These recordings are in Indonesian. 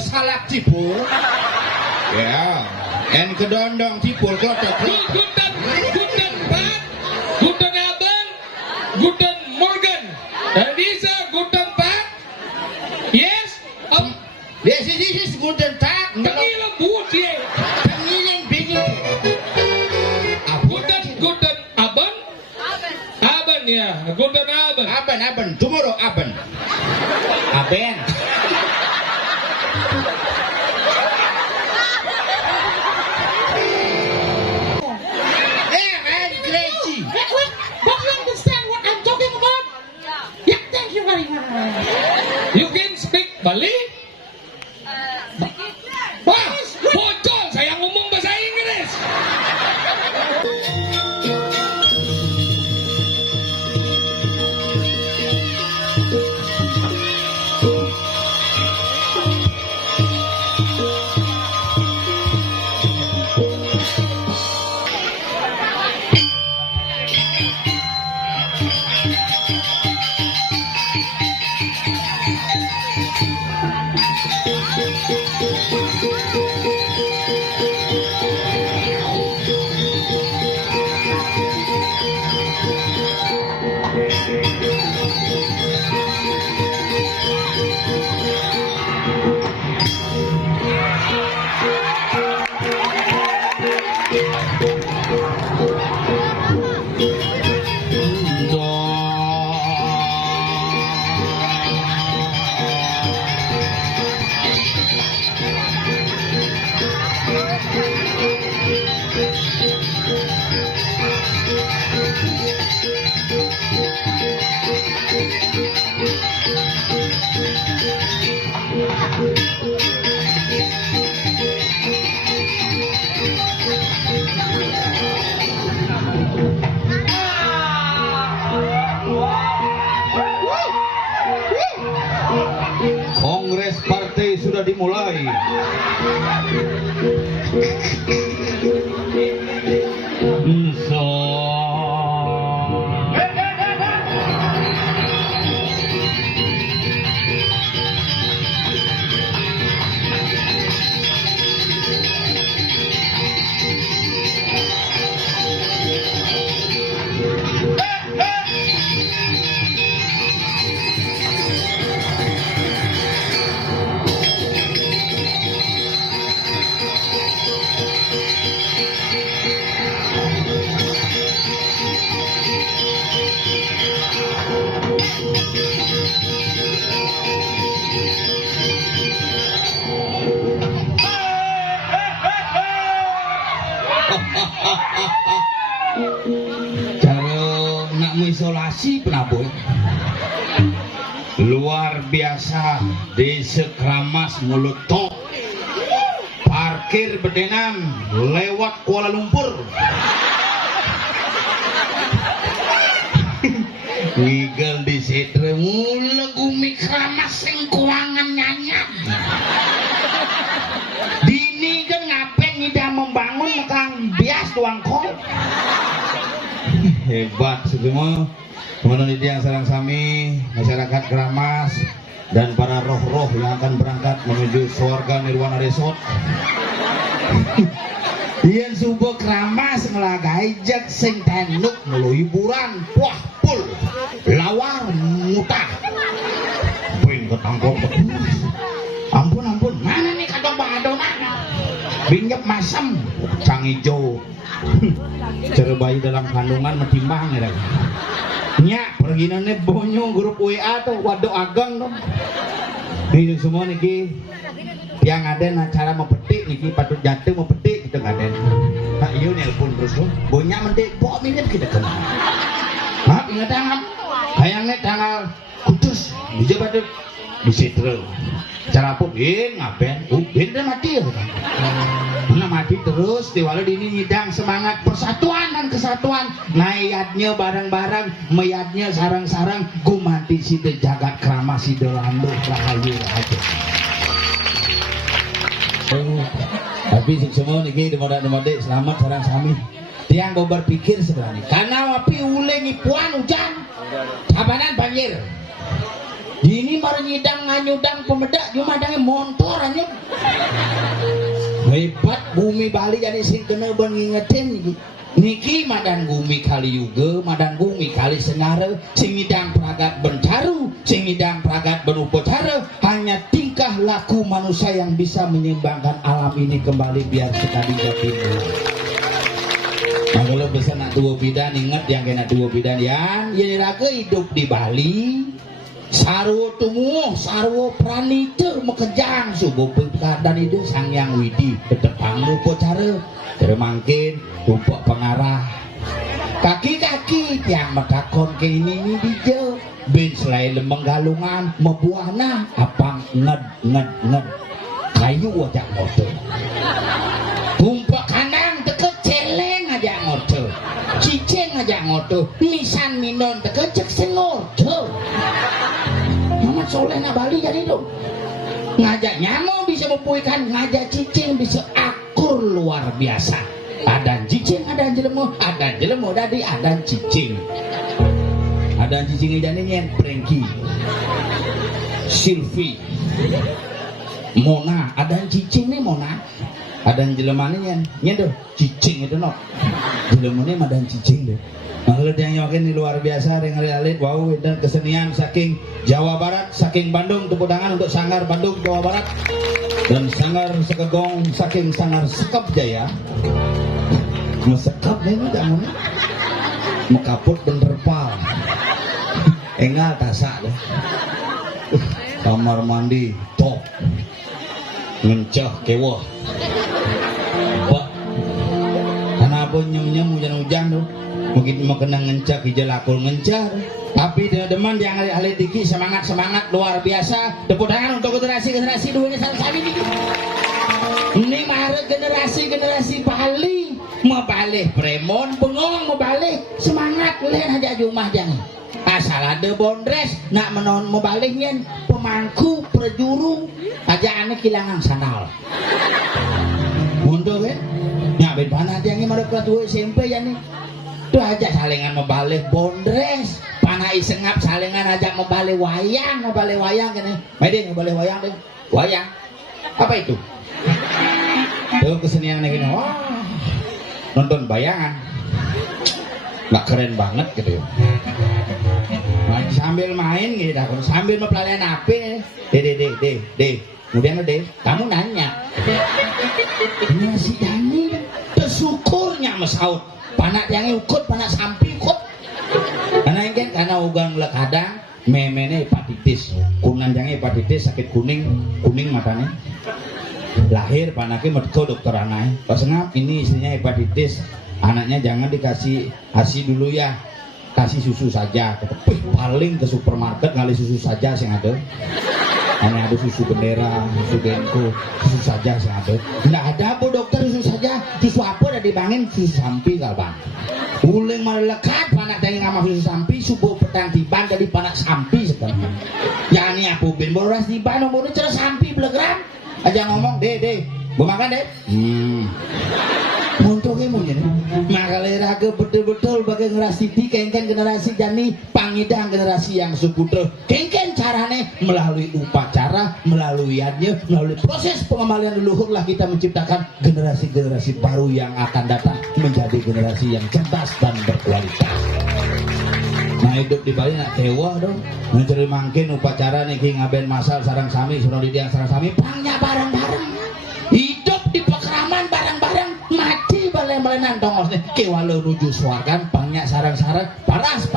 salak cipul. Ya, en kedondong cipul klotok. Guten Tag, guten Abend, guten Morgen. Dan bisa guten Tag. Yes. This is guten Tag. Tengilo buci. Tengilin bingit. Guten Abend. Abend ya. Guten Abend. Aben. Tomorrow aben. Aben. Don't you understand what I'm talking about? Yeah, thank you very much. You can speak Bali? Wah, bocor. Saya ngomong bahasa Inggris. Kongres partai sudah dimulai. Cara nak mengisolasi penabuh luar biasa. Desa Kramas mulut tok, parkir bedenang lewat Kuala Lumpur. Ngigel di setre mula gumi Kramas sing kuangan nyanyat. Dini kan ngapain tidak membangun mekang bias tuang kok. Hebat semua teman-teman yang sarang sami, masyarakat Kramas dan para roh-roh yang akan berangkat menuju surga Nirwana Resort. Yen subuh Kramas ngelagai jak sing tenuk melu hiburan puah pul lawar mutah poin ketangkop. Ampun mana nih kadang badona binyep masam cang ijo. Cara bayi dalam kandungan metimbang ya. Nya perginane bonyo grup WA tuh waduh agang dong. Ini semua niki yang ada acara mempetik niki patut jatuh mempetik kita ada. Tak iyo nelpon terus tuh. Bonya mentik pok mirip kita kenal. Hah ingat kayaknya tanggal Kudus bisa patut di situ. Cara apa bin ngapain? Bin dan mati ya. Mana mati terus diwala dini nyidang semangat persatuan dan kesatuan. Nayatnya barang-barang, mayatnya sarang-sarang. Gumanti si jagat Kramas si delanduh rahayu aja. Tapi semua niki demode selamat sarang sami. Tiang go berpikir sebenarnya. Karena wapi uleng ipuan hujan. Tabanan banjir. Ini baru nyidang nganyudang pemedak jumadangnya motor aja. Hebat bumi Bali jadi sing kena ben ngingetin niki madan gumi kali juga madan gumi kali senara sing ngidang pragat bencaru sing ngidang pragat berupacara hanya tingkah laku manusia yang bisa menyeimbangkan alam ini kembali biar sekali jadi. Nah kalau bisa nak dua bidan ingat yang kena dua bidan yang raga hidup di Bali sarwo tumuh sarwo pranita mekejang subuh dan itu sang yang widi ketepang lupa cara termangkin tumpuk pengarah kaki-kaki yang metakon ke ini dijauh ben selain lembeng galungan mebuahna apa nged kayu aja motor tumpuk kanang teket celeng aja motor cicing aja motor lisan minon teket cek sengordo Muhammad Soleh na Bali jadi dong ngajak nyamuk bisa mempuikan ngajak cicing bisa akur luar biasa ada cicing ada jelemu tadi ada cicing jadi nyen Prengki Silvi Mona ada cicing nih Mona ada jelemane nyen tuh cicing itu no jelemane ada cicing deh. Mengelut yang yakin di luar biasa dengan alit wow dan kesenian saking Jawa Barat saking Bandung tepuk tangan untuk Sanggar Bandung Jawa Barat dan Sanggar Sekegong saking Sanggar Sekap Jaya mesekap nih jangan mekaput dan terpal engal tasak deh kamar mandi top ngencah kewah bak kenapa nyem hujan-hujan tuh mungkin mau kena ngencak hijau lakul ngencak tapi teman-teman yang ahli diki semangat luar biasa tepuk tangan untuk generasi duanya sama-sama ini marah generasi Bali mau balik Premon bengong mau balik semangat lihat aja rumah jangan asal ada bondres nak menon mau baliknya pemangku perjuru aja aneh kilangan sandal untuk kan nyabin panah yang ini malah kelas 2 SMP ya nih itu aja salingan membalik bondres panai sengap salingan aja membalik wayang gini Mede membalik wayang deh wayang apa itu tuh kesenian gini wah nonton bayangan nggak keren banget gitu nah, sambil main gitu sambil mempelajari api deh kemudian kamu nanya ini si Dani bersyukurnya mesaut panak yang ikut panak sampi ikut karena ugang lekadang memene hepatitis kunanjangnya hepatitis sakit kuning matanya lahir panaknya mergo dokter anaknya pas ngap ini istrinya hepatitis anaknya jangan dikasih ASI dulu ya kasih susu saja tapi paling ke supermarket ngali susu saja sih ada hanya ada susu bendera, susu Genko, susu saja sih ada nggak ada apa dokter susu saja susu apa udah dibangin susu sampi kalbang uling melekat panak tanya ngama susu sampi subuh petang tiban jadi panak sampi sekarang ya ini aku bin boras tiban nomornya cara sampi belegram aja ngomong deh mau makan deh Muntoknya mungkin makanya raga betul-betul bagi generasi di kengken generasi jani pangidang generasi yang sukuter kengken carane melalui upacara melalui adnya melalui proses pengembalian leluhur lah kita menciptakan generasi-generasi baru yang akan datang menjadi generasi yang cerdas dan berkualitas. Nah hidup di Bali nak tewa dong mencari mangkin upacara nih ngaben masal sarang sami suruh didiang sarang sami pangnya bareng-bareng hidup di pekeraman bareng-bareng mati balen-balenan tongosnya kewalo nuju suarkan pangnya sarang-sarang paras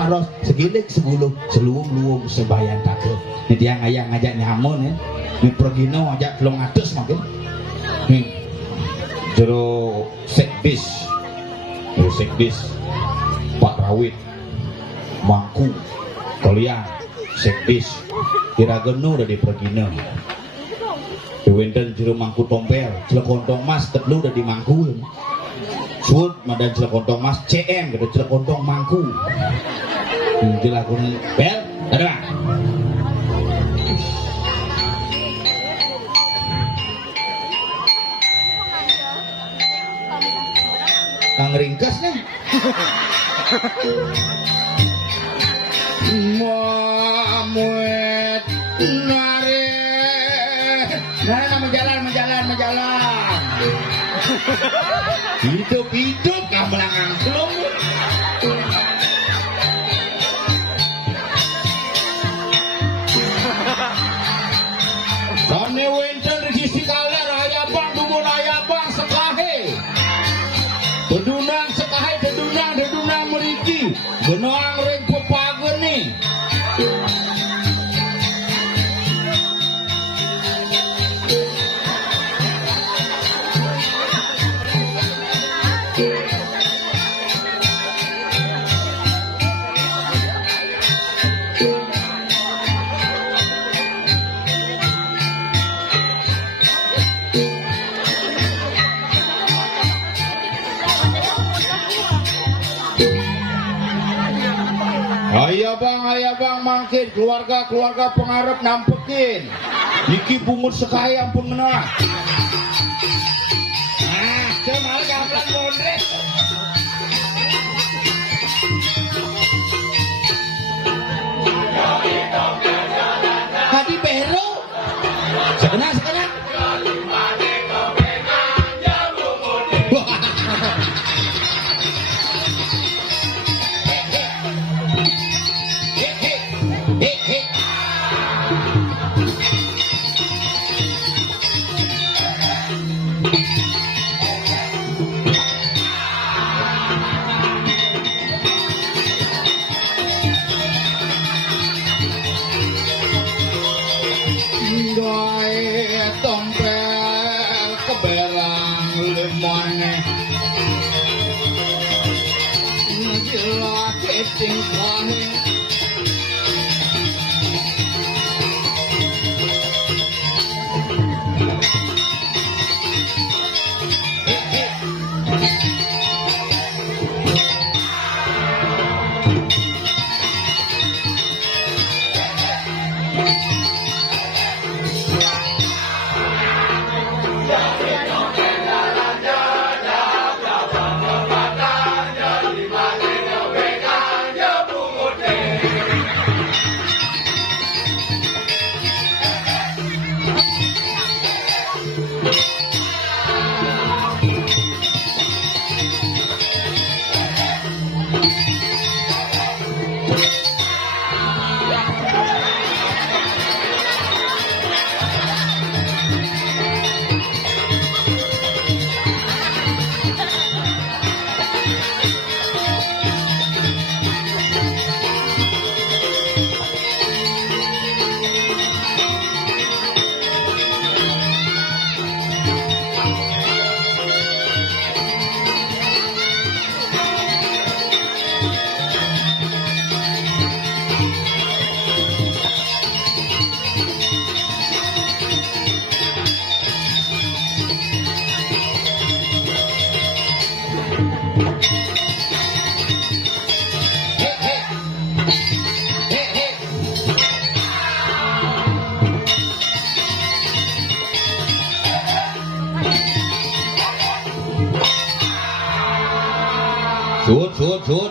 segilik seguluh seluum-luum sebayan takut ini dia ngajak nyamun ya ini pergino ngajak telung atus makin nih jero sekbis Pak Rawit Mangku kalian sekbis kira genu udah dipergino Wenten jero mangku tompel, celekontong mas ketelu udah dimangku. Sud madan celekontong mas CM gitu celekontong mangku. Dilakoni bel, ada. Kang ringkas nih. Muet Nari. Nah, menjalan. Hidup kambelang angklung. Kami winter di kaler ayabang dubun ayabang sekahe. Dedunang sekahe dedunang meriki. Benang ring pepageni. Ayah bang mangkin keluarga pengarep nampekin. Iki bungut sekaya ampun menang. Nah, cemal gampang mondre. Hadi Bero. Sekenang.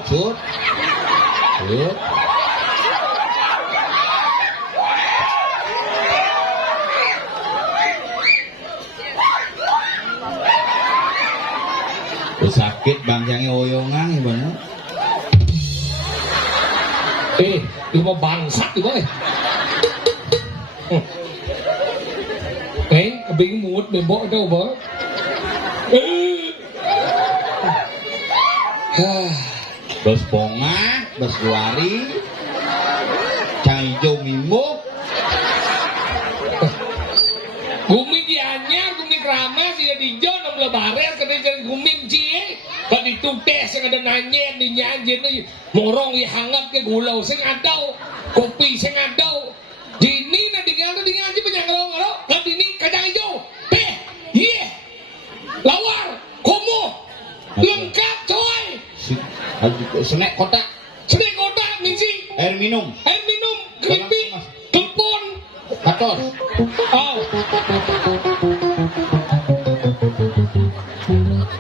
Sud. Sakit bangsange oyongan gimana? Itu mau bangsat itu kebing muut bebok itu apa? Bos ponga, bos luari, cai hijau mimbo. Gumi dianyar, gumi keramas, ya dijo, nom lebares, kadang gumi cie. Kadi tutes yang ada nanyen, dinyanyen, morong ya hangat ke gulau, sing adau, kopi sing adau. Dini na dingan aja banyak ngalo, kadi ini kacang hijau, lawar, komo, lengkap coy. Snack kotak misi air minum keripik telepon katos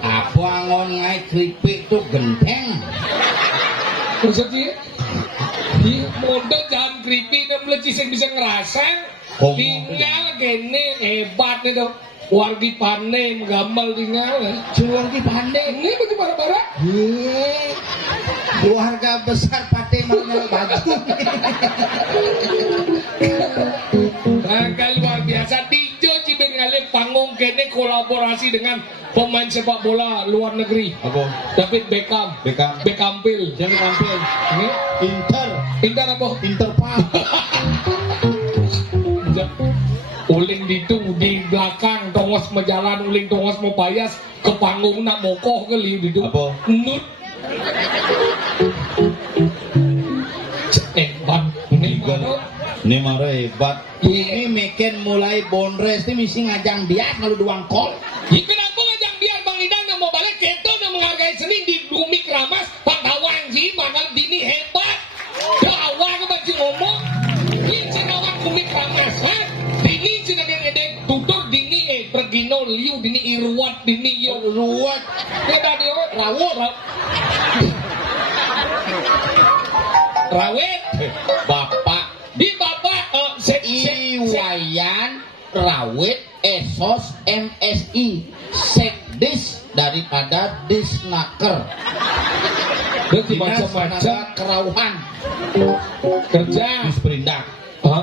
apa ngon ngai keripik tuh genteng maksudnya modal jangan keripik dan sing bisa ngerasain Komo. tinggal kene hebat nih dong. Wargi pandai menggambar tinggal. Keluarga pandai. Ini baju bara-bara. Keluarga besar pandai mengenal baju. Angka luar biasa. Tijo Cibengale panggung kene kolaborasi dengan pemain sepak bola luar negeri. Apa? David Beckham. Beckhampil. Jangan tampil. Ini Inter apa? Interpark. Uling di belakang tongos mau jalan, uling tongos mau payas ke panggung nak mokoh ke liu itu. Apa? Nut. Ban. Ini mana? Ini marah hebat. Iya. Ini meken mulai bonres ini mesti ngajang dia kalau doang kol. Ya, kenapa ngajang biar Bang Idan nak mau balik keto nak menghargai seni di bumi keramas Pak Tawang sih bakal dini hebat. Ya awal ke baju ngomong. Ini cenawang bumi keramas, ha? Dini cenawang edek tutur dini pergino liu dini irwat dini yo Ruwet. ya tadi rawet Bapak di bapak Iwayan Rawit Esos MSI Sekdis daripada Disnaker Berarti Dinas macam-macam Tenaga Kerauhan kerja. Disperindak.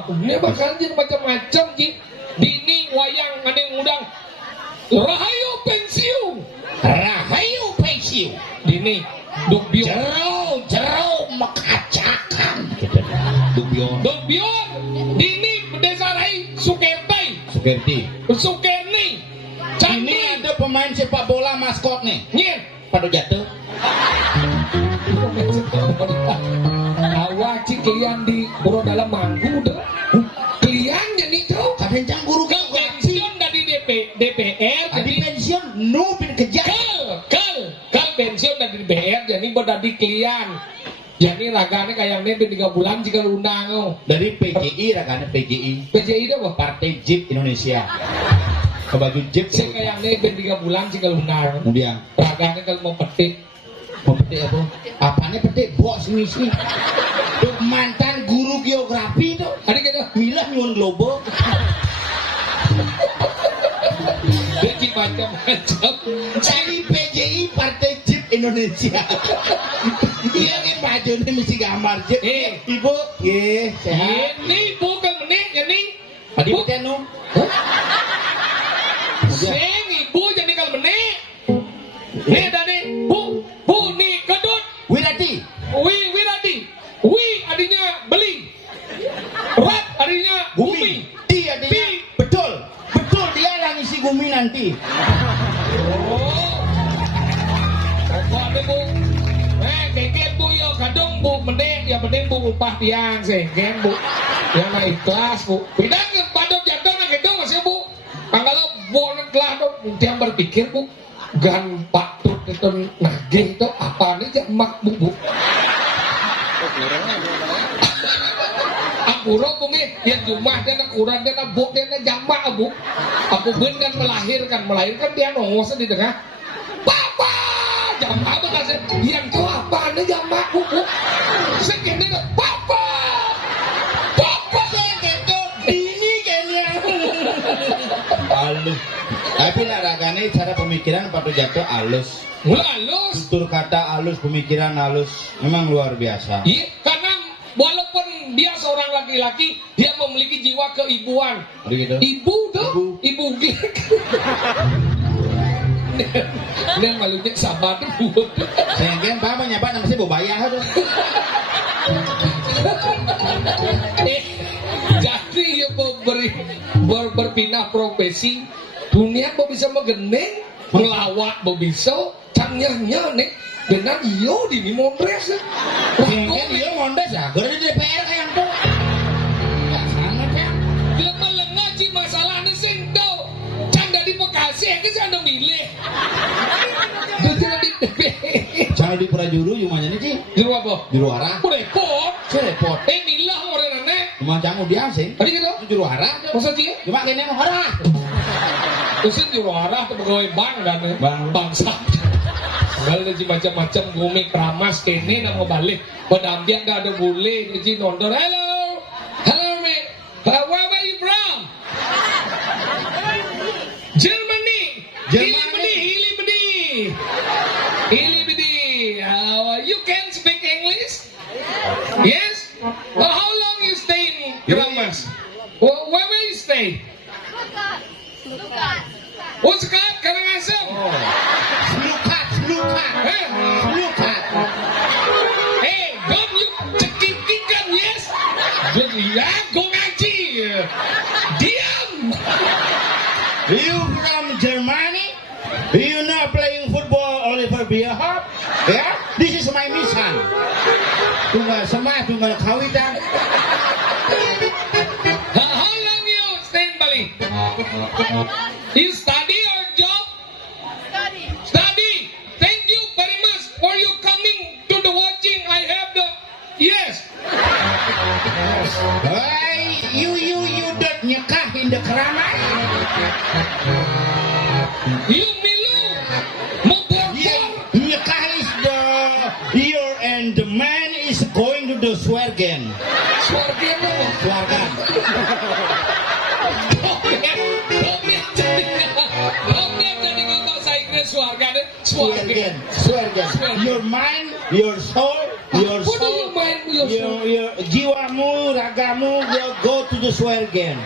Ini bakal jadi macam-macam Ji. Dini wayang ada yang ngundang Rahayu pensiun. Rahayu pensiun. Dini Dubio. Jero mekacakan. Dubio. Dini Desarai Sukertai. Sukerni. Ini ada pemain sepak bola maskot nih. Nyen. Pada jatuh. Awak cik kalian di buro dalam manggu dah. Kalian jadi tahu. Kabencang guru Kau pensiun dari DPR Tadi jadi pensiun nupin kejar. Kal pensiun dari DPR jadi berdadi kalian. Jadi raganya kayak ini 3 bulan jika undang oh. Dari PGI raganya PGI. PJI itu apa? Partai Jeep Indonesia. Ke baju Jeep. Saya kayak ini 3 bulan jika undang. Kemudian Raganya kalau mau petik. mau petik apa? Apanya petik? Bos misi. Tuh mantan guru geografi tuh. Ada gitu. Milah nyuwun globo. Jadi macam-macam. Dari PGI Partai Jeep Indonesia. Iya kan bajunya mesti gambar Jeep. Ibu, sehat. Ini bukan menit ini. Tadi petik nu. Sing ibu jadi kalau menit. Nih tadi bu nih kedut. Wirati. Wirati. Wi artinya beli. Rat artinya bumi. Di adanya. Betul dia lah ngisi bumi nanti. Oh. Kok ada bu? Keket bu yo kadung bu menit ya penting bu upah tiang sengken bu. Yang naik kelas bu. Bidang padot jatuh nak gedung masih bu. Kalau boleh kelas tuh tiang berpikir bu. Gan patut itu nagih itu apa nih jamak bu. Aku roh bumi yang jumlah dia nak kurang dia nak buk dia nak jamak bu. Aku benar melahirkan dia nongos di tengah. Papa jamak apa kasih yang tu apa nih jamak bu. Sekini nak papa Gitu. Ini kayaknya. Halus. Tapi naragane cara pemikiran patut jatuh halus. mulai halus. Tutur kata halus, pemikiran halus. Memang luar biasa. Iya, karena walaupun dia seorang laki-laki, dia memiliki jiwa keibuan. Begitu. Ibu tuh, ibu gek. Ini malunya sabar tuh. Sehingga apa nyapa nama saya bobaya tuh. Jadi ya berpindah profesi, dunia mau bisa mengeneng, melawak mau bisa, canggihnya nih. Dengan iyo di Mondres. Sehingga dia mondes ya, gara di DPR kayak tuh. Gak sangat ya. Lengah-lengah sih masalah ini sing tau. Canda di Bekasi, ini sih anda milih. Jadi di DPR. Cara di Prajuru cumanya nih sih. Juru apa? Juru arah. Repot. Repot. Milah orang aneh. Cuma jangan dia sih. Tadi gitu. Juru arah. Masa sih? Cuma kayaknya mau arah. Terus juru arah tuh pegawai bank dan bangsa. Balik lagi macam-macam gumik ramas kene nak mau balik. Padahal dia nggak ada boleh. Jadi nonton. Hello, mi. Oh, sekat, Karangasem. Slukat. Eh, Slukat. hey, don't you cekik-cikan, yes? Ya, go ngaji. Diam. You from Germany? You know playing football only for beer hop? Yeah? This is my mission. Tunggal kawitan. How long you stay in Bali? You study or job? Study. Thank you very much for you coming to the watching. I have the yes. Hey, you don't nikah in the keramat? You milu. Mopor-por. Nikah is the year and the man is going to the Swergen. Swarga mo. Swargan. Oke, jadi ngomong bahasa Inggris swarga deh. Swergen. Your mind, your soul, What do you mind with yourself? your jiwamu, ragamu will go to the Swergen.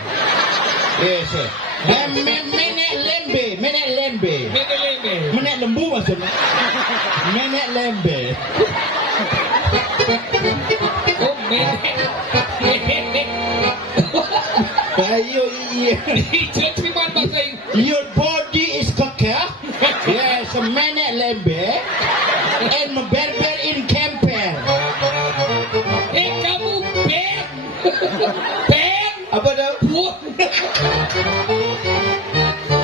Yes, sir. Menek lembe. Mene. Menek lembu maksudnya. Menek lembe. Oh, mene. Ayo, iya. Hijau cuma bahasa Inggris. Your body is kekeh. Yes, menek lembe. And berber in camper. Kamu pen. Apa dah? Wah.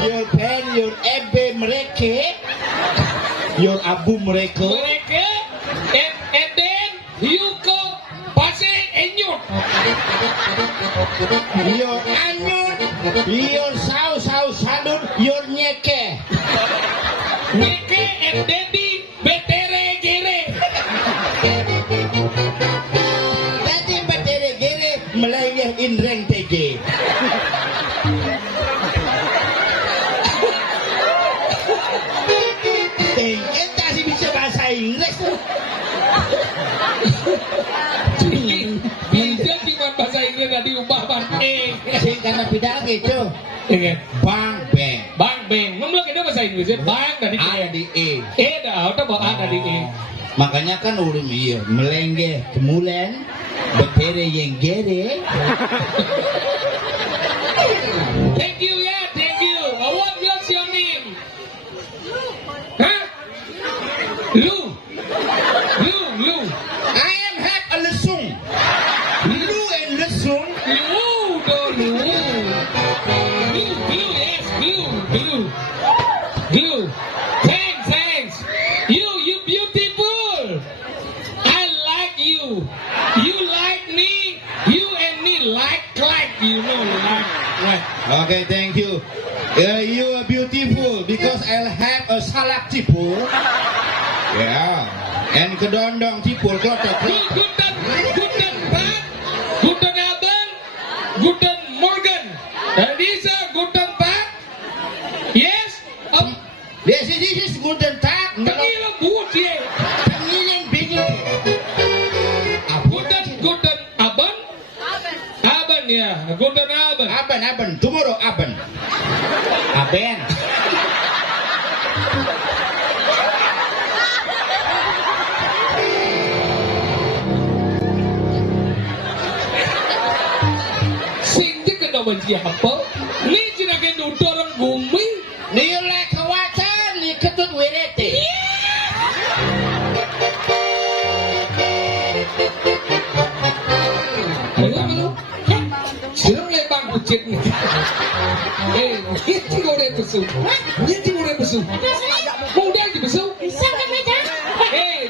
Your pen, your ebe mereka. Your abu mereka. Mereka, and then you go pasir enyut. Your anyut, your saus sadut, your nyeke. Mereka and daddy betere gere. Tadi betere gere melayah inreng tege. Kita sih bisa bahasa Inggris tuh. Bisa cuma bahasa Inggris tadi ubah ban Sing karena beda gitu. Bang beng. Bang beng, memang kita bahasa Inggrisnya bang dari Ada di E. dah, atau bawa ada di Makanya kan ulun iya melengge kemulen betere yang gere. Thank you ya, thank you. What's your name? Hah? Lu. I am have a lesung. Lu and lesung. Glue. Yes, glue. Thanks. You beautiful. I like you. You like me. You and me like, you know, like. Okay, thank you. You are beautiful because I'll have a salak tipul. Yeah. And kedondong tipul klotok. Guten Tag, guten Abend, guten Morgen. Diese guten Tag. Yes. This is guten Tag. Tengil but ye. Pengilin bingit. Guten Abend. Abend ya. Guten Abend. Aben. Tomorrow aben. Aben. Singje kena benci apa? Ni cina ke nuduh orang bumi. Nilai kawasan ni ketut werete. Halo. Sino lebang kucing ni? Kita boleh besuk. Kita boleh besuk. Mudah je besuk. Isang na meja.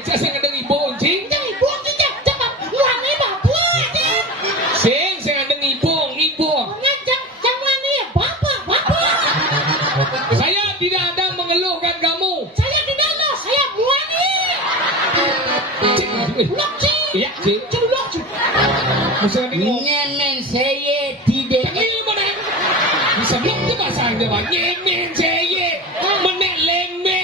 Jasa ngadeng ibu uncing. Jangan ibu kita cepat wangi bapak. Sing ngadeng ibu. Jangan ni bapak. Saya tidak ada mengeluhkan kamu. Saya tidak loh, saya wangi. Lok cik. Iya, cik. Culok cik. Masa ni ngomong. Nyemen saya tidak. Tengil mo na. Bisa blok tu bahasa dia ba? Nyemen saya. Menek lembe.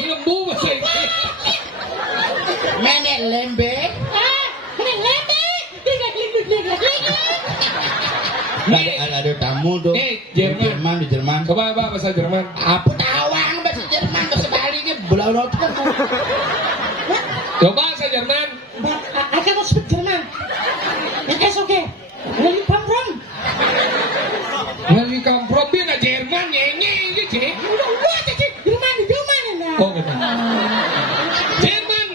Lembu bahasa Inggris. Menek lembe. Ah, ini lembek. Lihat. Ada tamu tuh. Jerman. Di Jerman. Coba bahasa Jerman. Apa tawang bahasa Jerman bahasa Bali ini belau kan. Coba bahasa Jerman. But I cannot speak German. It's okay. Where you come from? Where you come from? Dia nak Jerman nyenye je cik. What? German. Oh gitu. Jerman.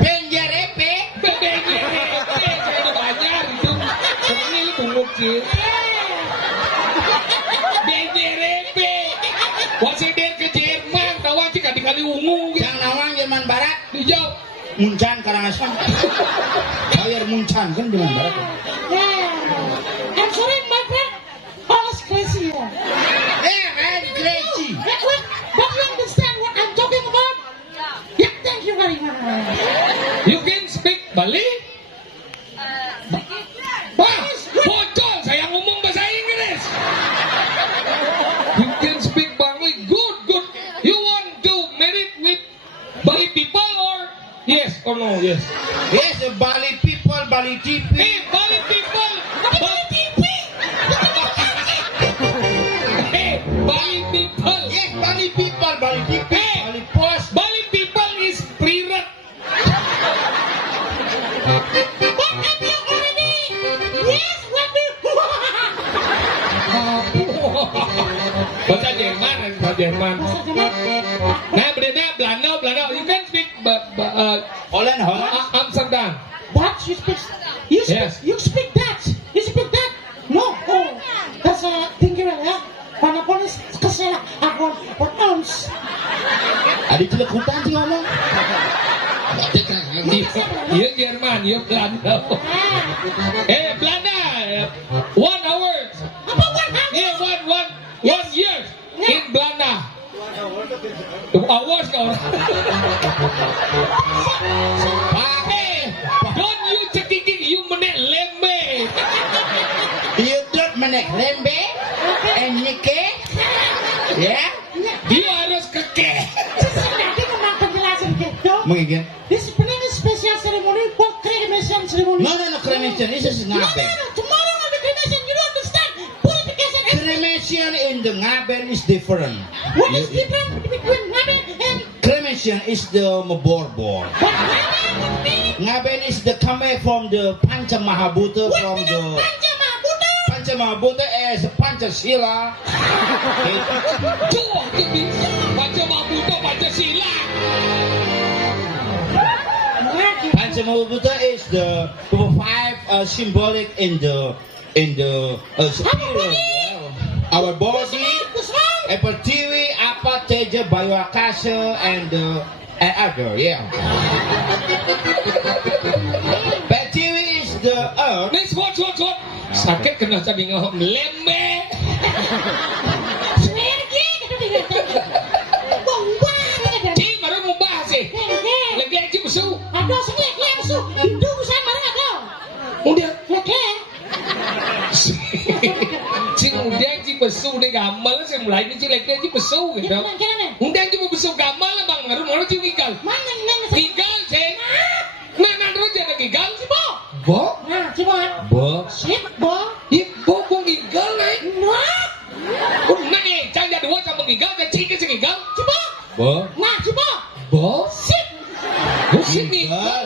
Benjarepe. Saya udah banyak itu. Sebenarnya itu tunggu cik. Benjerepe. Wasih dia ke Jerman. Tahu cik kali ungu. Yang nawang Jerman Barat. Hijau. Muncan Karangasem. Bayar Muncan kan Jerman Barat. Yeah. I'm sorry, my friend. All is crazy here. Very crazy. But you understand what I'm talking about? Yeah, thank you very much. You can speak Bali? Wah, bocor. Saya ngomong bahasa Inggris. You can speak Bali. Good. You want to marry with Bali people or yes or no? Yes. Yes, Bali people, Bali TV. Hey, Bali people. Bali TV. Hey, Bali people. Yes, Bali people, Bali TV, Hey. Bali Post. Bali people is prirat. But have you already? Yes, what we... Bahasa Jerman. Bahasa Jerman. Nah, Belanda. You can speak Holland. Amsterdam. Dutch, you speak... Yes. You speak Dutch. You speak Dutch. No. Oh, that's a thing you ya. Walaupun kesel aku ons. Ada celekutan sih ngomong. Iya Jerman, iya Belanda. Belanda. 1 hour. Apa one? Iya, one year in Belanda. Hours kau. Don't you cekiking you menek lembe. You don't menek lembe, and nyeke, ya? You harus keke. Nanti memang penjelasan gitu. Mungkin. This sebenarnya special ceremony for cremation ceremony. No, cremation. This is No, ngaben. tomorrow will be cremation. You don't understand. Purification. Cremation in the ngaben is different. What is different between ngaben and Cremation is the meborbor. what ngaben meaning? Ngaben is the coming from the Pancha Mahabhuta What from meaning the Panca Mahabhuta? Pancha Mahabhuta as Panchasila. Tuh, baca Mabuto, Pancasila. Pancha Mahabhuta is the five symbolic in the spirit. Our body, Epatiwi, Apa, Teja, Bayu Akasa, and other, yeah. Epatiwi is the earth. Nih, what? Sakit kena cabai ngahom lembe. Swergi gitu dia. Bomba ada. Cing, baru mau bahas sih. Lagi aja musuh. Aduh, sini yang su. Hindu sama ada. Udah. Oke. Cing, udah aja musuh nih gamal sih mulai nih cing lagi aja musuh gitu. Kira-kira. Udah aja mau musuh gamal lah bang. Ngaruh cing gigal. Mana ini? Gigal cing. Nah, terus ada gigal sih bo. Nah, coba. Bo. Sip, bo. Ibu kok gigal nih? Nah, Nah nih, jangan dua sama gigal, dan cing ke gigal. coba. Bo. Nah, coba. Bo. Sip. Sip gigal.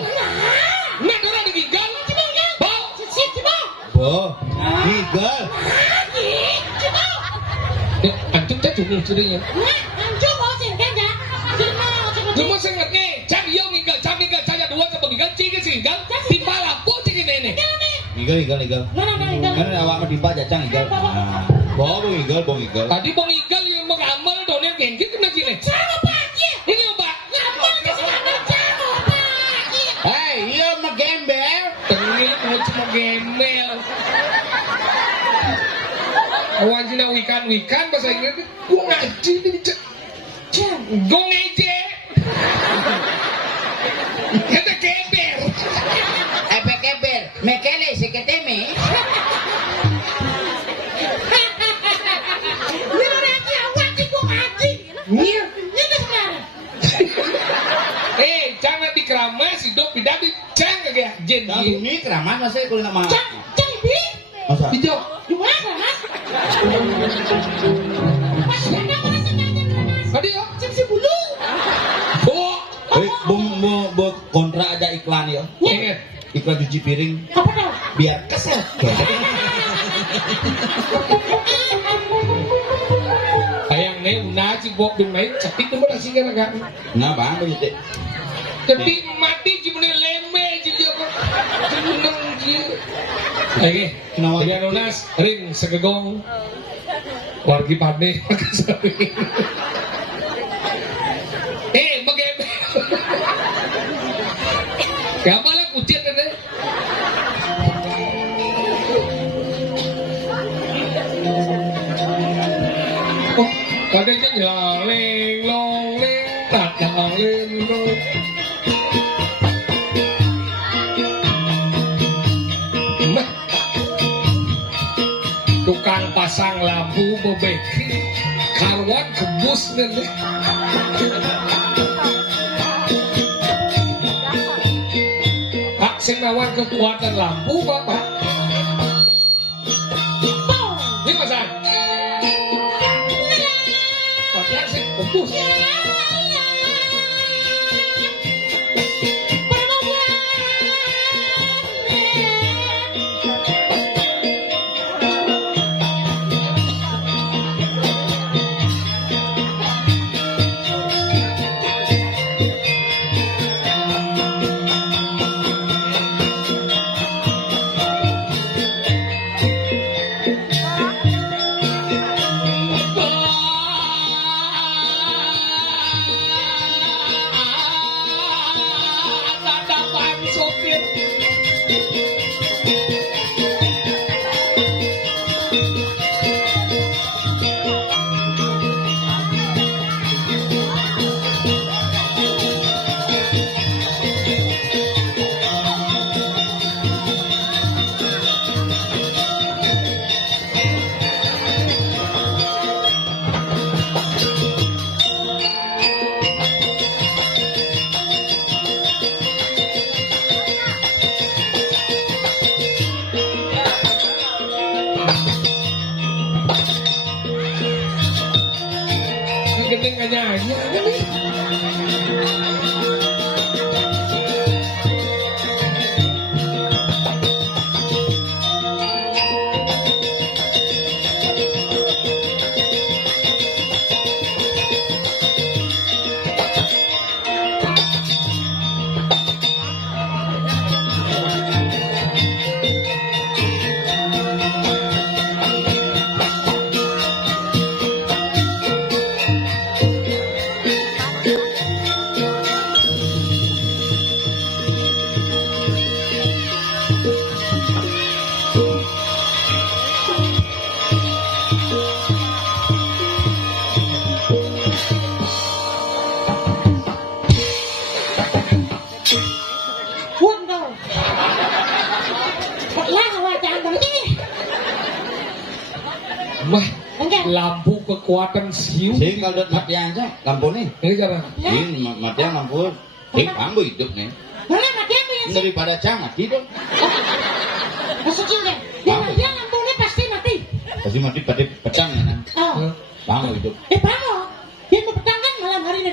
Nah, kalau ada gigal. Coba ya. Bo. Sip, coba. Bo. Eagle. Coba. Antum tak cuma curinya. Nah, anjur mau sih kan ya. Cuma sangat nih, cari yang gigal, cari dua sama gigal, cing ke gigal. Tiba lapu cing ini. Eagle. Kan awak menimpa jacang eagle. Bo eagle. Tadi bang igal yang mengamal donen gengkit kena sini. Jangan pagi. Ini obat. Ngamal ke sana jangan pagi. Hey, you magembel. Tengil mau cuma gembel. Awan sini wikan bahasa Inggris. Gua ngaji nih cek. Gua ngaji. Kata gembel. Ebel. Mekele seketeme. Jangan dikeramas, hidup tidak diceng kayak jen. Ini keramas masa kulit nama. Cang bi. Masa? Hijau. Gimana? Tadi ya? Si bulu. Oh, Bung kontra aja iklan ya. ingat. Iklan cuci piring Apa dah? biar kesel. Ayang nih, nasi bok bin main cetik tuh masih kan? Nah, bang, begitu. Cetik mati cuma leme jadi apa? Seneng dia. Oke, Kenapa? dia nunas ring segegong. Wargi pade. Bagaimana? Kamu lah kucing kan? Oh, kadangnya nyaling longling tak nyaling long. Nah, tukang pasang lampu bebeki karwan kebus nih. Pak sing nawan kekuatan lampu bapak. Ini masan. Padahal sing kebus. Gendeng aja aja. Mah, lampu kekuatan siu. Sing kalau dot mati aja lampu nih. Ini cara. Ini mati lampu. Lampu hidup nih. Mana mati apa ya? Daripada cang mati dong. Maksudnya deh, dia lampunya pasti mati. Pasti mati pada petang ya. Oh, Bangun hidup. Bango, dia mau petang kan malam hari nih.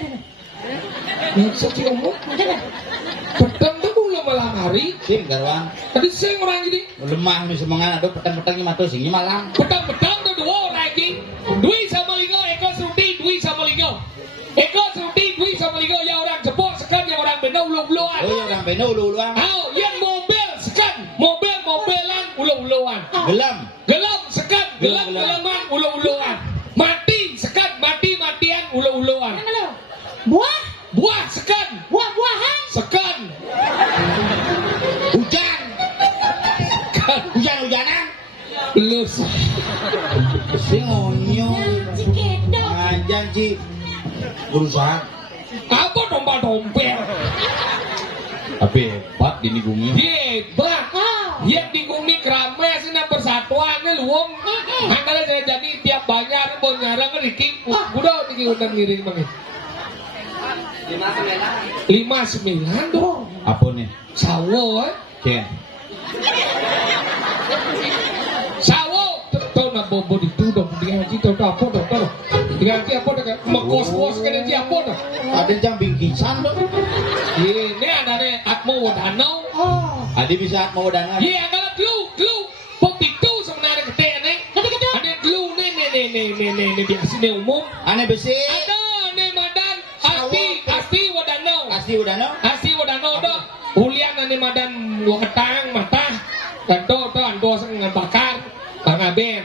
Maksud si umum, Macam petang tuh belum malam hari. Sing garwan. Tadi saya orang ini. Lemah nih semangat ada petang-petangnya mati sing malam. Petang-petang tuh dua orang ini. Dwi sama Lingo, Eko Sudi, Dwi sama Lingo. Eko Sudi, Dwi sama Lingo. Ya orang Jepang sekan, yang orang Benau ulu-uluan. Oh ya orang beno ulu-uluan. Yang mobil sekan, mobilan ulu-uluan. Gelam. Gelam sekan, gelaman ulu-uluan. Mati sekan, matian ulu-uluan. Mana lo? Buah, Buah sekan, buah-buahan. sekan. Hujan. Hujan-hujanan. Lus. Sing onyo. Janji kedok. Janji berusaha. Apa domba-dompel? Tapi hebat ini bumi. Hebat. Yang di Gumi Krames ini persatuan nih luang. Makanya saya jadi tiap banyak mau nyarang kan Riki. Udah Riki udah ngiring banget. 59 dong. Apa nih? Sawo Ken. Sawo tahun bobo itu dong digaji tahu apa dong digaji apa dong mengkos-kos kan digaji apa dong Ada yang bingkisan dong. ini ada nih Atmo Wadano Oh. Ada bisa mau dangan. iya kalau glue pop itu sebenarnya gede nih Gede-gede. ada glue nih biasa nih umum Aneh besi. ada nih madan asti Wadano Pasti udah no. Asli wadano do ulian ane madan waketang mata kanto to ando sing bakar pangaben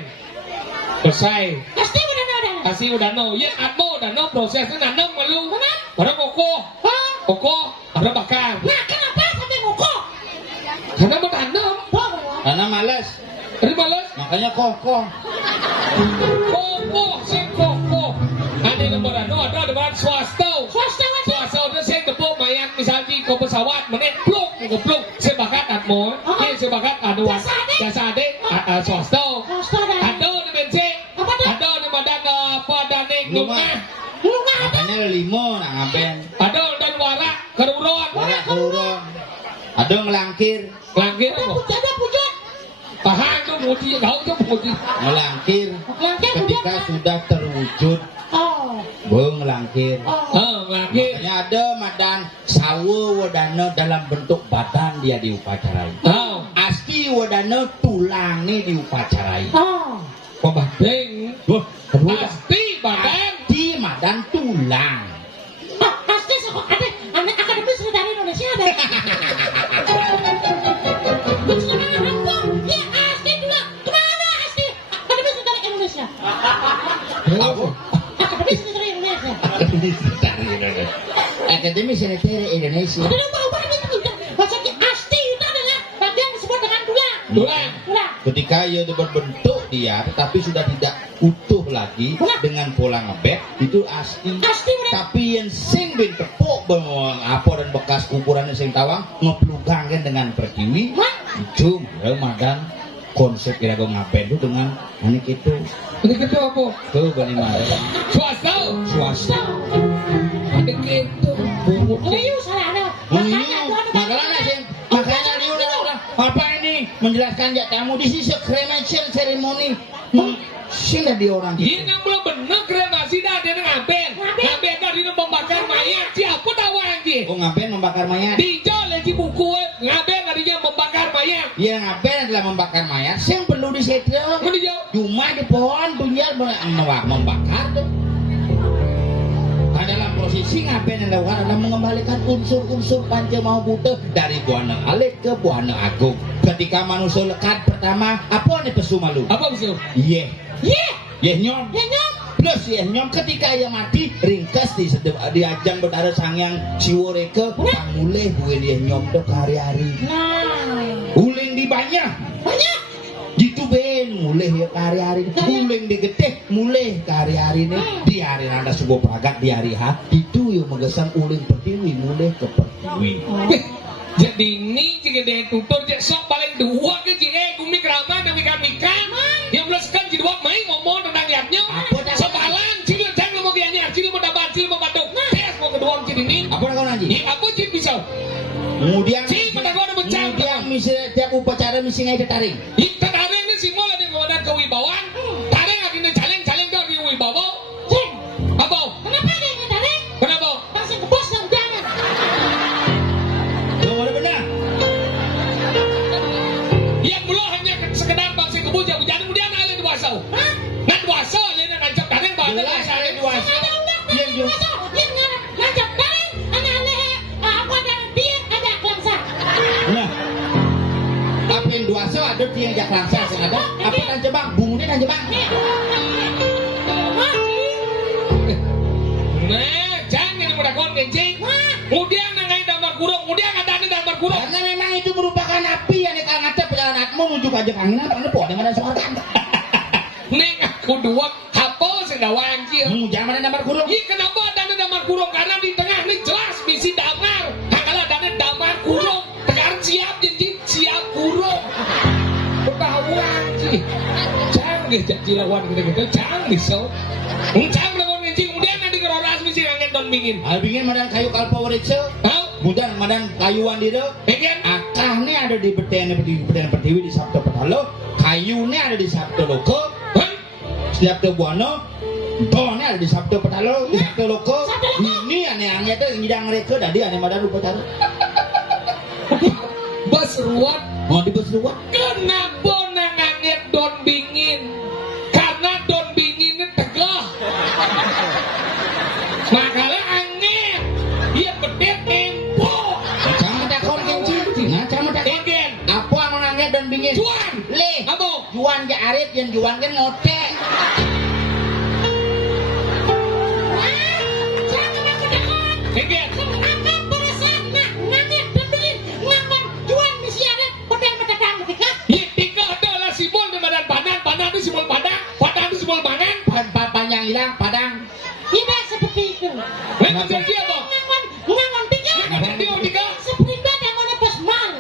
selesai Pasti udah ada. asli wadano ya atmo wadano prosesnya nanam malu Benar? ada Hah? koko ada bakar Nah, kenapa sampai ngoko? karena mau tanam Karena males. dari malas Makanya kokoh. koko sing koko ane nomor wadano ada bahan swasta Swasta kan? swasta udah saya tepuk mayat misalnya ke pesawat menit pluk saya bakat atmo ini saya bakat anu jasa ade swasta Swasta dah. ada di bensin Apa dah? ada di badan apa dan Lumah. lumah Makanya limo nak ngapain. ada dan warak keruron Orang kelurung. Ada ngelangkir. langir Ada apa puji, ada puji. tahan tuh muji kau tuh muji Ngelangkir. Langkah Ketika puji. sudah terwujud. Oh. Ngelangkir. Oh. langir Makanya ada madan sawo wadana dalam bentuk badan dia diupacarai. Aski wadana tulang nih diupacarai. Oh. pembanding Wah, kedua pasti badan di madan tulang. Ah, pasti ada anak akademis dari Indonesia ada. Sekarang ada kok. Ya, Asti dulu. Kemana Asti? Akademis dari Indonesia. Apa? Akademis dari Indonesia. Akademi Sekretari Indonesia. Ada yang tahu banget itu. Maksudnya Asti itu adalah bagian disebut dengan tulang. tulang Tulang. Ketika ia berbentuk dia, tetapi sudah tidak utuh lagi dengan pola ngebet, itu asti. Asti bener. Tapi yang sing bin tepuk bengong apa dan bekas ukurannya sing tawang ngeplugang kan dengan pertiwi, Hah? itu madan konsep kira ngapain itu dengan anik itu ini gitu apa ke bani mare swasta swasta. ada gitu bubuk Oh iya salah ada. Makanya dia udah apa ini menjelaskan ya kamu di sisi cremation ceremony. Sing dah dia orang iya nggak belum bener kremasi dah dia ngaben dah dia membakar mayat siapa tahu anjing Oh ngapain membakar mayat? dijual lagi buku ngaben tadinya membakar mayat Ya ngapain adalah membakar mayat. Yang perlu disetting. mau dijawab Cuma di pohon tunjal membakar tuh. Nah, dalam posisi ngapain yang dilakukan adalah mengembalikan unsur-unsur panca mau butuh dari buana alik ke buana agung. Ketika manusia lekat pertama, apa nih pesu malu? apa bisa Iya, Iya. iya nyom. Ya nyom. Plus ya nyom ketika ia mati ringkas di ajang berdarah sangyang siworeke panguleh buen ya nyom tuh hari-hari. Nah. Uling di banyak. Banyak. Gitu ben mulai ya hari-hari guling digedeh mulai ke hari-hari nih di hari nanda sebuah pragat di hari H itu yang mengesan uling pertiwi mulai ke pertiwi. jadi ini jika dia tutur jadi sok paling dua ke jika gumi kerama dan mika yang belaskan jadi dua main ngomong tentang liatnya sebalan cili jangan ngomong gini cili mau dapat cili mau batuk tes mau kedua cili ini Apa nak kau nanti? apa cili bisa Kemudian cili pada kau ada bencang kemudian misalnya tiap upacara mesti ngai taring. kita taring ini semua ada kemudian kewibawaan taring akhirnya caleng dari wibawa Cing. apa Kenapa dia yang tarik? kenapa Langsung ke bos dan jangan. Kamu ada benar? yang belum hanya sekedar bangsa kebuja hujan kemudian ada dua sau Hah? ngan dua sau ada nancap taring bahkan Jelas ada dua. Ada ulang Yang tarik. jelas. Yang ngajak tarik. Aneh-aneh. Apa dan dia ada kelangsa. Nah, apa yang dua so ada tiang jak langsa sing ada. Apa kan jebang? Bungunya kan jebang. nah jangan mudah kon kencing kemudian nangai damar kurung kemudian ada damar kurung Karena memang itu merupakan api yang dikal ngata perjalananmu menuju ke Jepang. Karena pohon yang ada suara. neng aku dua apa sedawa anjir Jangan mana nomor kurung. iya kenapa ada damar kurung karena di tengah ini jelas misi damar kalau ada damar kurung tekan siap jadi siap kurung ketahuan sih jangan jadi lawan gitu jangan bisa jangan lawan kencing kemudian nanti keroras misi ngangen don bingin Albingin madan kayu kalpa waritse. Kemudian madan kayuan dia. Akah nih ada di beten pertiwi di Sabtu Petalo. Kayu nih ada di Sabtu Loko. Sabda Buana, Bone ada di Sabda Petalo, di Sabda Loko. Sabda Loko. Ini aneh-aneh tuh ngidang mereka dari aneh madan upacara. Basruan Mau di Basruan. kenapa nanganget Don Bingin? Karena Don Bingin ini tegah. Makanya anget. Dia bedet empuk. Jangan takon kenci. Nah, jangan takon. Ingen. Apa yang menangnya dan bingin? Juan. Le. Apa? Juan ke arit yang Juan kan ngotek. Ingen. Tika adalah simbol di badan Padang. Padang itu simbol Padang. Padang itu simbol Pangan. Panjang hilang padang. Tidak seperti itu. Itu jadi apa? Ngangon tiga. Ngangon dia, Tika. Seperti badan mana bos mal.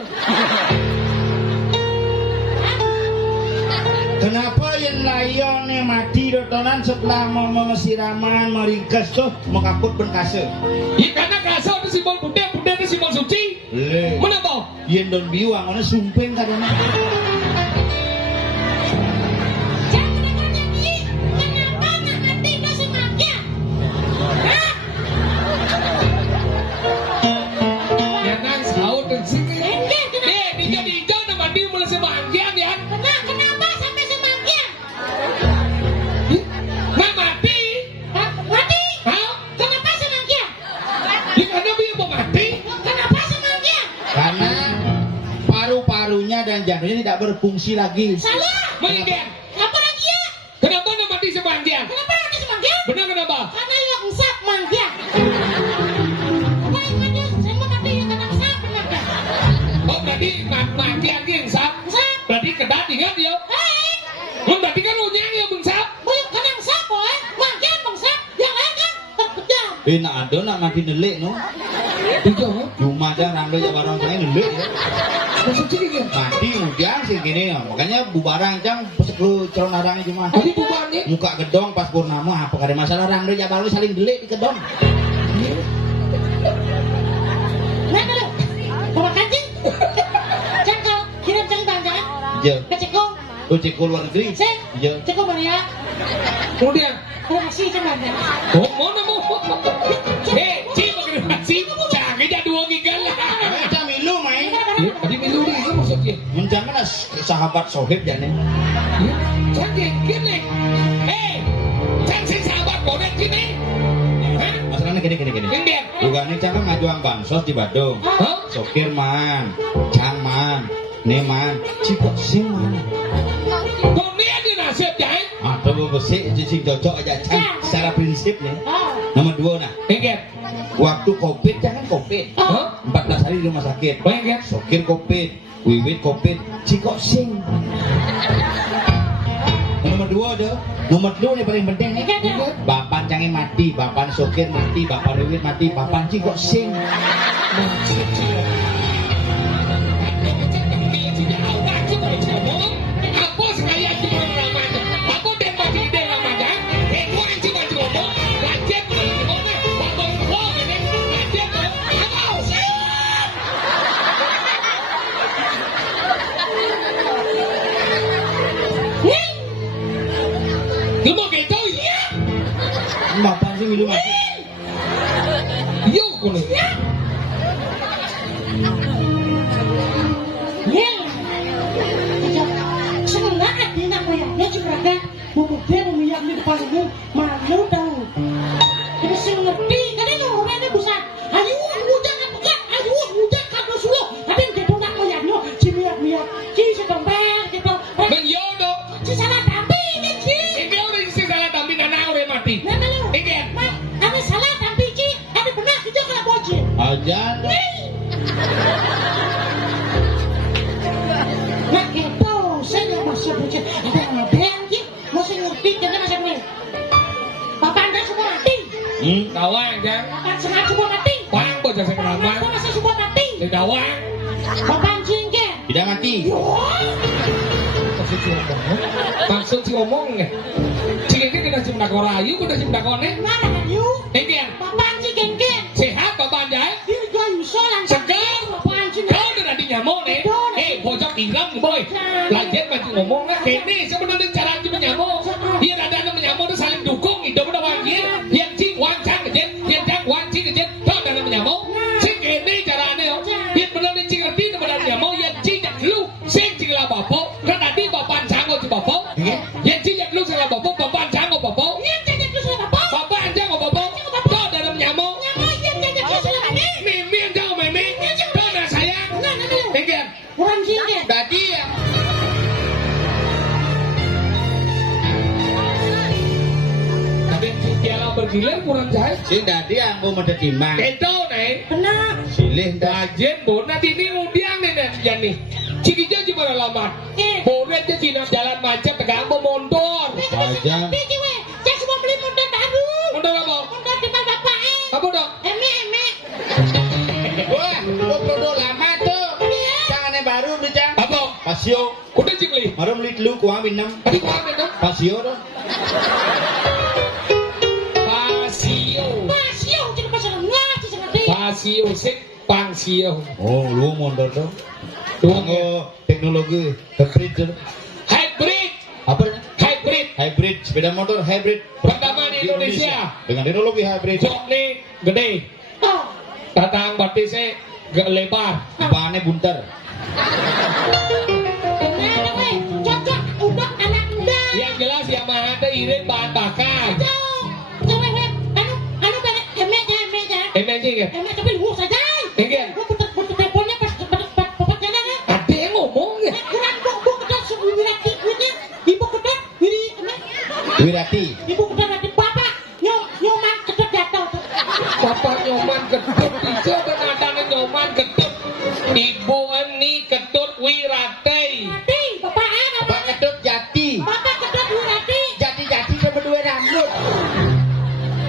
Kenapa yang layone mati dotonan setelah mau siraman meringkas tuh mengaput berkase? Ya karena kasar itu simbol Buddha. Buddha itu simbol suci. Le. Menapa? Yen don biwang ana sumping kadang. Karena paru-parunya dan jantungnya tidak berfungsi lagi. Salah. Mengingin. Apa lagi ya? Kenapa anda mati semanggian? Kenapa nanti semanggian? Benar kenapa? Karena yang usap manggian. Apa yang maju? Saya mau mati yang kena usap manggian. Oh berarti manggian yang sap. Usap. Berarti kedat ingat ya? Hei. Berarti kan unyang ya bang sap. Belum kena usap boy. Manggian bang usap. Yang lain kan terpejam. Nak ada nak mati nelik no. Itu apa? Cuma aja rando ya barang saya nelik ya. Maksud sini kan? Mati udah sih gini ya. Makanya bubarang jang peseklu calon arang cuma. Tadi bubarnya. Muka gedong pas purnama apa ada masalah rando ya baru saling delik di gedong. Nah kalau bawa kancing. Cangkau. Kirim cangkang jangan. Iya. Ke Ceko. Oh cekul luar negeri. Sen. Iya. Ceko Maria. Kemudian. Terima kasih cangkang. Oh mana mau? Cik terima kasih. Jangan jadi dua gigal lah. Macam milu main. Tadi milu nih itu maksudnya. Menjangan sahabat sohib jane. Canggih gini. Canggih sahabat bonek gini. Masalahnya gini. Enggak. Bukan ini cara ngajuan bansos di Badung. Hah? Sokir man, cang man, neman, cikok sing man. Kau ni ada nasib jahit. Atau besi sing cocok aja cang secara prinsip nih. Oh. Nomor 2 nah. Enggak. Waktu covid jangan covid. Hah? 14 hari di rumah sakit. Enggak. Sokir covid, wiwit covid, cikok sing. Nomor 2 deh. Nomor 2 nih paling penting nih. Enggak. Bapak canggih mati, bapak sokir mati, bapak wiwit mati, bapak cikok sing. Apa sekalian cuma namanya? Aku tembak ide namanya. Gua cuma ngomong. Lanjut gimana? Bakal gua ini. Lanjut. Apa? Lu mau gitu ya? Bapak sih milu mati. Yuk kulit. Senang hati nak moyangnya juga memudah memihak di depan umum malu tahu. Jadi saya ngerti karena yang orangnya besar. Ayo mudah kan bukan, ayo mudah kan Rasulullah. Tapi yang kita nak moyangnya si miak si setempat gitu. Menyodo. Si salah tapi ini si. Ini orang si salah tapi nana orang mati. Nah kalau, Ingat. ada salah tapi si, ada benar kita kena bocil. Aja dong. Nah itu saya nggak masuk bocil. Ada ngapain sih? Masih ngerti karena masih boleh. Bapak anda semua mati. Dawang jang. Bapak sengaja semua mati. Wang bocah saya kenal Bapak masih semua mati. Dawang. Bapak jingkir. Tidak mati. Maksud si omongnya. Cik ini kena cipta korayu, kena cipta kone. Mana kan yuk? Ingat. Bapak jingkir. Sehat bapak jahit. Dirga yusolan. Segar. Bapak jingkir. Kau udah tadi nyamuk nih. Bocok hilang boy. Lanjut masih ngomong lah. Ini sebenarnya cara cuma nyamuk. Dia ada cilik lu salah bapak anjang kok bapak. Iya, jajan lu salah bapak. Bapak anjang kok bapak. Kau dalam nyamuk. Nyamuk, iya, jajan lu salah mami. Mimi anjang kok mimi. Kau dah sayang. Nah, lu. Enggan. Kurang sini. Tadi ya. Tapi piala bergilir kurang jahit. Sing tadi aku mede timang. Itu nih. Benar. Silih dah. Kajen bo nanti ini udiang nih Jani. Cikija gimana lama? Boleh aja Cina jalan macet tegang mau mondor. Aja. Biji we, saya semua beli motor baru. Mondor apa? Motor depan bapak Apa dong? Eme. Wah, produk lama tuh. Tangannya baru beli Apa? Pasio. Kuda cikli. Baru beli dulu kuah minum. Tadi kurang itu. Pasio tuh. Pasio. Pasio, jadi pasal ngaji sama dia. Pasio sik pangsio. Oh, lu mondor tuh. Dua. Tunggu teknologi hybrid tuh. Hybrid. Apa namanya? Hybrid. Hybrid, sepeda motor hybrid. Pertama di Indonesia. Dengan teknologi hybrid. Jok nih gede. Oh, Tatang batisnya gak lebar. Bahannya bunter. benar we, cocok untuk anak muda. Yang jelas Yamaha itu irit bahan bakar. Jauh we, anu banget eme aja. Emenjing ya? Eme tapi lu saja. Enggak. Gua putar teleponnya pas bapak jalan ya. Ada yang ngomong ya? Kurang gua ketat sebelum wirati duitnya. Ibu ketat, wiri eme. Wirati. Ibu ketat nanti bapak nyoman ketat jatuh. Bapak nyoman ketut itu dan nyoman ketut. Ibu ini ketut wirate. Nanti bapak Bapak ketut jati. bapak ketat wirati. Jati-jati dia berdua rambut.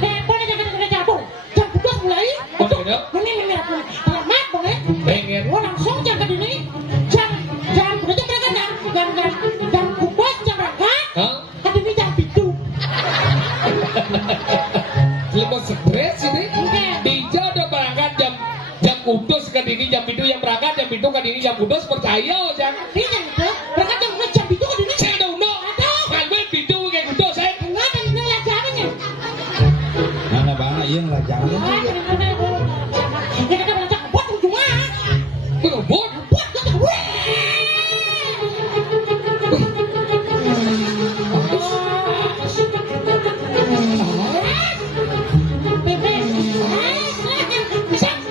Teleponnya jangan jatuh. Jam 12 mulai. Oh, tidak. Ini aku selamat banget. Pengen. Gua langsung jam ke sini. Jam berarti berangkat jam 12 jam berangkat. Hah? Tadi ini jam 7. Lebih stres ini. Enggak. Dija udah berangkat jam kudus kan ini jam itu yang berangkat jam itu kan ini jam kudus percaya jangan. Bisa gitu. Berangkat jam 7 ke sini. Saya ada uno. Ngambil itu kayak kudus saya. Enggak ada yang lajangannya. Mana bana iya ngelajangan. Ya kita belanja buat cuma. Berebut. Buat kita.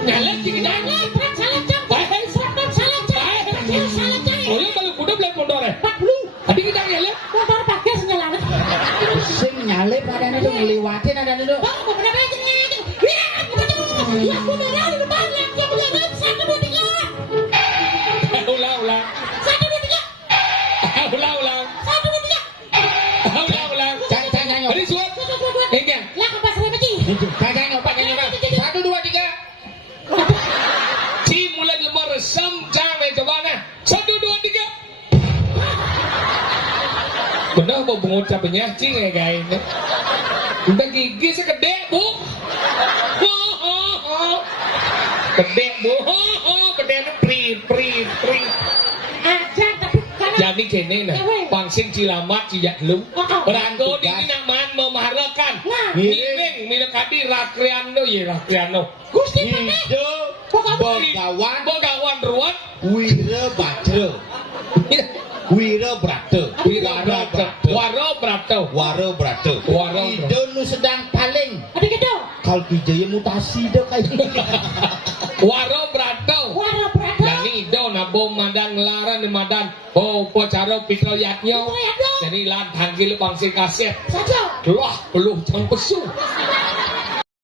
Nyala cikidang. Boleh kalau kuda beli pondor ya. Tadi kita nyala. Motor pakai senyalan. Sing nyalip adanya tuh ngeliwatin adanya tuh. Oh, mau berapa aja nih? Ya, aku merah di depan yang dia punya kan 1 2 3. Ulang. 1 2 3. Ulang. 1 2 3. Ulang. Jangan nyop. Tadi suat. Enggak. Lah ke pasar apa sih? Jangan nyop, jangan nyop. 1 2 3. Si mulai lemah resam jangan coba nah. 1 2 3. Benar mau mengucap penyacing ya guys. Udah gigi segede bu. Gede bu. Gede prit. Aja tapi karena Jadi kene nah, pangsing cilamat cijak lu. Beranggo dingin nyaman memaharakan. Miring milekadi rakriano ya rakriano. Gusti mana? Hidup Bogawan ruwet. Wira Batra. Wira Brata. Waro Brata. Ide nu sedang paling. Ada gitu. Kalau kijaya mutasi dah kayak. Waro brato. Warna berapa? Yani do nabo madan ngelaran madan. Oh pocara pikro yaknyo. Jadi lan tanggil bangsi kaset. Saja. Lah peluh jang pesu.